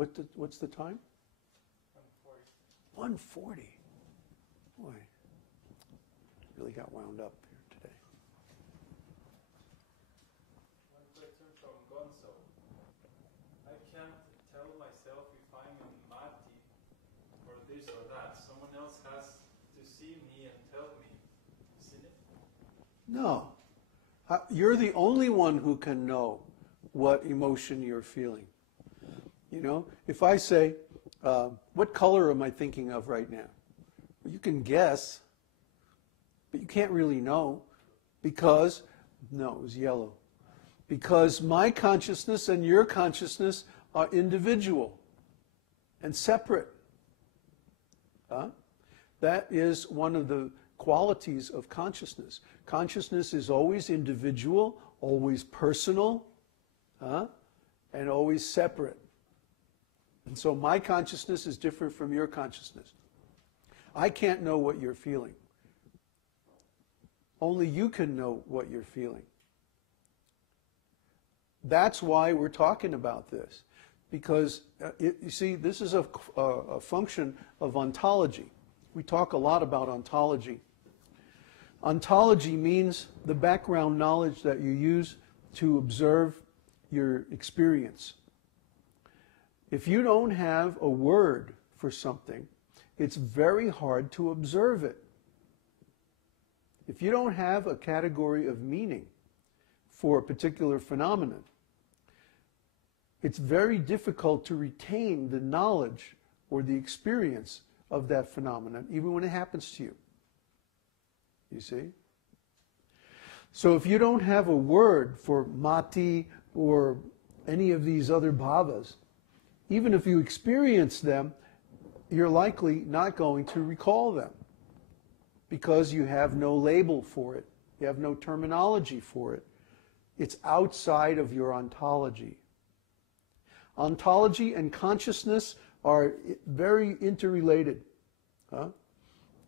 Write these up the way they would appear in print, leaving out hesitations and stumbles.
What's the time? 1:40. 1:40. Boy, really got wound up here today. One question from Gonzo. I can't tell myself if I'm a mati or this or that. Someone else has to see me and tell me. Isn't it? No. You're the only one who can know what emotion you're feeling. You know, if I say, what color am I thinking of right now? Well, you can guess, but you can't really know because, no, it was yellow. Because my consciousness and your consciousness are individual and separate. That is one of the qualities of consciousness. Consciousness is always individual, always personal, and always separate. And so my consciousness is different from your consciousness. I can't know what you're feeling. Only you can know what you're feeling. That's why we're talking about this. Because, you see, this is a function of ontology. We talk a lot about ontology. Ontology means the background knowledge that you use to observe your experience. If you don't have a word for something, it's very hard to observe it. If you don't have a category of meaning for a particular phenomenon, it's very difficult to retain the knowledge or the experience of that phenomenon, even when it happens to you. You see? So if you don't have a word for mati or any of these other bhavas, even if you experience them, you're likely not going to recall them because you have no label for it. You have no terminology for it. It's outside of your ontology. Ontology and consciousness are very interrelated.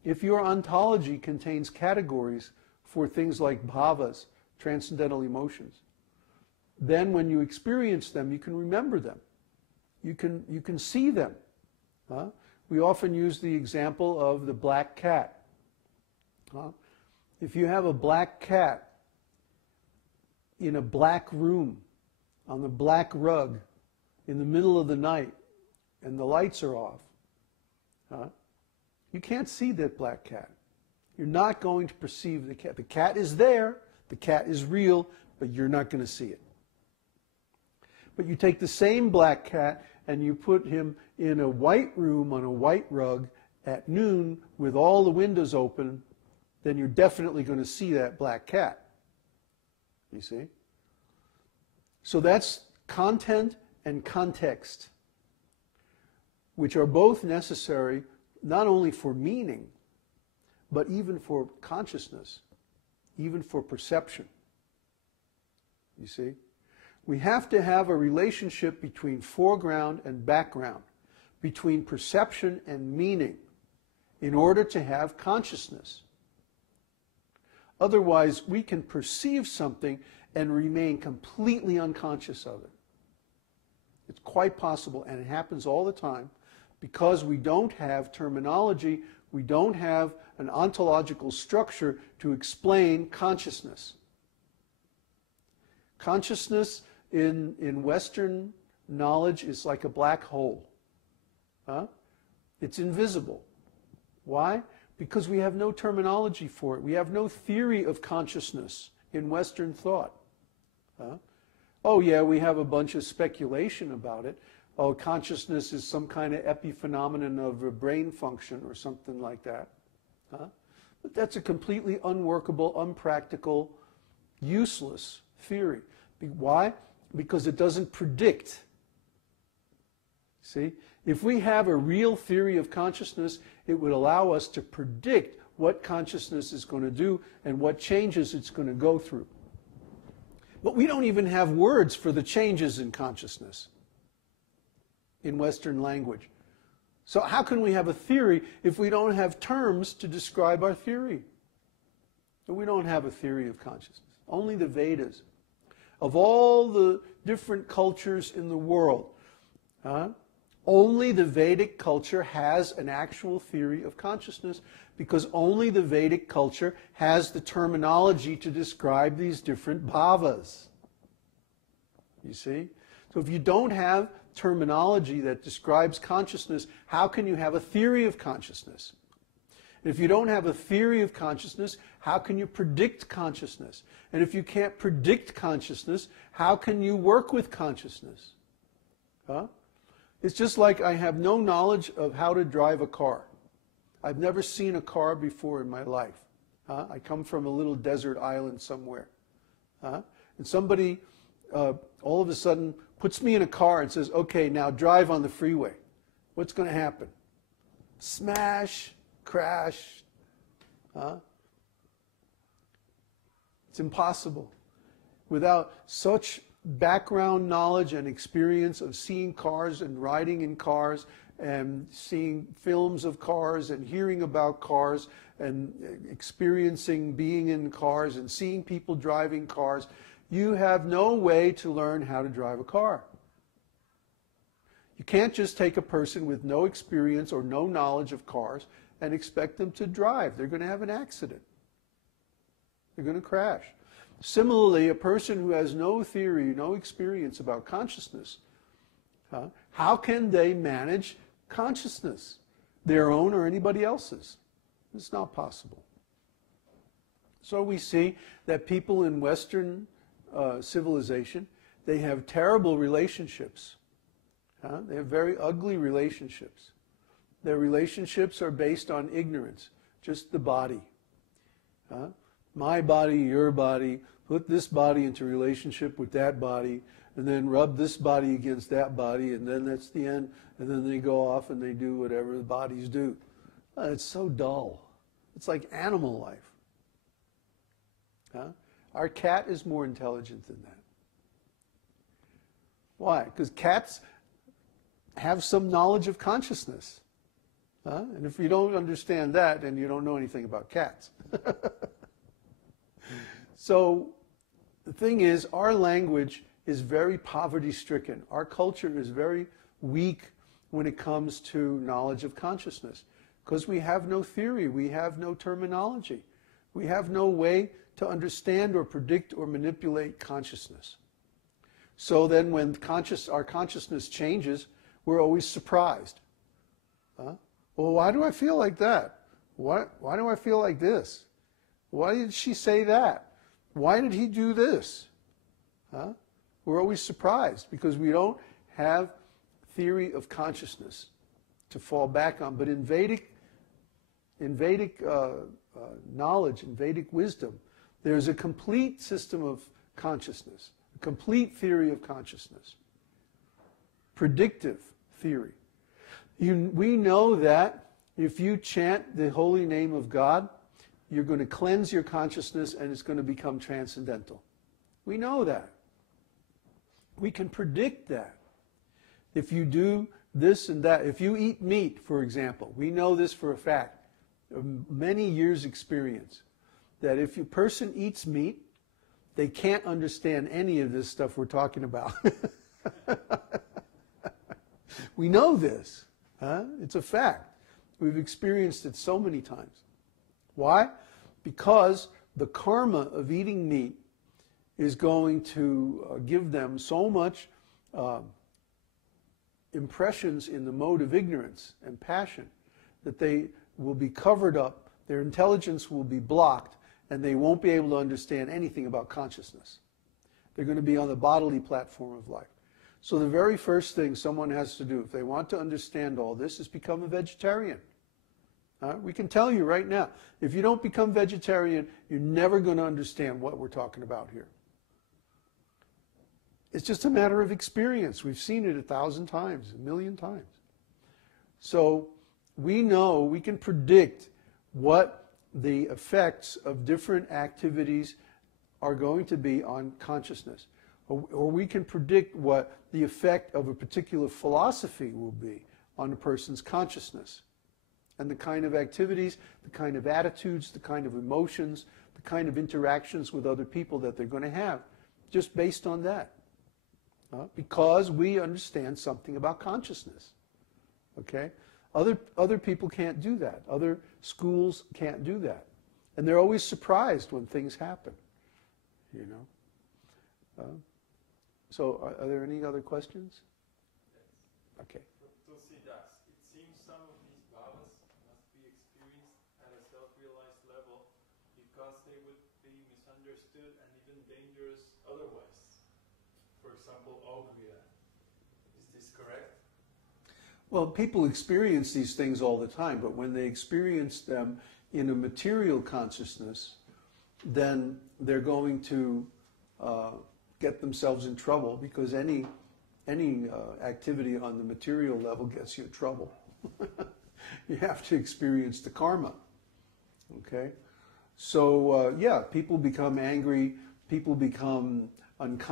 If your ontology contains categories for things like bhavas, transcendental emotions, then when you experience them, you can remember them. You can see them. We often use the example of the black cat. If you have a black cat in a black room, on the black rug, in the middle of the night, and the lights are off, you can't see that black cat. You're not going to perceive the cat. The cat is there, the cat is real, but you're not going to see it. But you take the same black cat and you put him in a white room on a white rug at noon with all the windows open, then you're definitely going to see that black cat. You see? So that's content and context, which are both necessary not only for meaning, but even for consciousness, even for perception. You see? We have to have a relationship between foreground and background, between perception and meaning, in order to have consciousness. Otherwise, we can perceive something and remain completely unconscious of it. It's quite possible, and it happens all the time, because we don't have terminology, we don't have an ontological structure to explain consciousness. Consciousness in Western knowledge is like a black hole. It's invisible. Why? Because we have no terminology for it. We have no theory of consciousness in Western thought. Oh yeah, we have a bunch of speculation about it. Oh, consciousness is some kind of epiphenomenon of a brain function or something like that. But that's a completely unworkable, unpractical, useless theory. Why? Because it doesn't predict. See? If we have a real theory of consciousness, it would allow us to predict what consciousness is going to do and what changes it's going to go through. But we don't even have words for the changes in consciousness in Western language. So how can we have a theory if we don't have terms to describe our theory? So we don't have a theory of consciousness. Only the Vedas. Of all the different cultures in the world, Only the Vedic culture has an actual theory of consciousness, because only the Vedic culture has the terminology to describe these different bhavas. You see? So if you don't have terminology that describes consciousness, how can you have a theory of consciousness? And if you don't have a theory of consciousness, how can you predict consciousness? And if you can't predict consciousness, how can you work with consciousness? Huh? It's just like I have no knowledge of how to drive a car. I've never seen a car before in my life. I come from a little desert island somewhere. And somebody all of a sudden puts me in a car and says, okay, now drive on the freeway. What's going to happen? Smash, crash. It's impossible. Without such background knowledge and experience of seeing cars and riding in cars and seeing films of cars and hearing about cars and experiencing being in cars and seeing people driving cars, you have no way to learn how to drive a car. You can't just take a person with no experience or no knowledge of cars and expect them to drive. They're going to have an accident. They're going to crash. Similarly, a person who has no theory, no experience about consciousness, how can they manage consciousness, their own or anybody else's? It's not possible. So we see that people in Western civilization, they have terrible relationships. They have very ugly relationships. Their relationships are based on ignorance, just the body. My body, your body, put this body into relationship with that body, and then rub this body against that body, and then that's the end, and then they go off and they do whatever the bodies do. It's so dull. It's like animal life. Our cat is more intelligent than that. Why? Because cats have some knowledge of consciousness. And if you don't understand that, then you don't know anything about cats. So the thing is, our language is very poverty-stricken. Our culture is very weak when it comes to knowledge of consciousness, because we have no theory, we have no terminology, we have no way to understand or predict or manipulate consciousness. So then when our consciousness changes, we're always surprised. Well, why do I feel like that? Why do I feel like this? Why did she say that? Why did he do this? We're always surprised because we don't have theory of consciousness to fall back on. But in Vedic knowledge, in Vedic wisdom, there's a complete system of consciousness, a complete theory of consciousness, predictive theory. We know that if you chant the holy name of God, you're going to cleanse your consciousness and it's going to become transcendental. We know that. We can predict that. If you do this and that, if you eat meat, for example, we know this for a fact, many years' experience, that if a person eats meat, they can't understand any of this stuff we're talking about. We know this. It's a fact. We've experienced it so many times. Why? Because the karma of eating meat is going to give them so much impressions in the mode of ignorance and passion that they will be covered up, their intelligence will be blocked, and they won't be able to understand anything about consciousness. They're going to be on the bodily platform of life. So the very first thing someone has to do, if they want to understand all this, is become a vegetarian. We can tell you right now, if you don't become vegetarian, you're never going to understand what we're talking about here. It's just a matter of experience. We've seen it 1,000 times, 1,000,000 times. So we know, we can predict what the effects of different activities are going to be on consciousness. Or we can predict what the effect of a particular philosophy will be on a person's consciousness. And the kind of activities, the kind of attitudes, the kind of emotions, the kind of interactions with other people that they're going to have, just based on that. Because we understand something about consciousness. Okay? Other people can't do that. Other schools can't do that. And they're always surprised when things happen, you know. So are there any other questions? Yes. Okay. Tulsidas, it seems some of these bhavas must be experienced at a self-realized level because they would be misunderstood and even dangerous otherwise. For example, ogriya. Is this correct? Well, people experience these things all the time, but when they experience them in a material consciousness, then they're going to get themselves in trouble, because any activity on the material level gets you in trouble. You have to experience the karma. Okay? So, yeah, people become angry, people become unkind.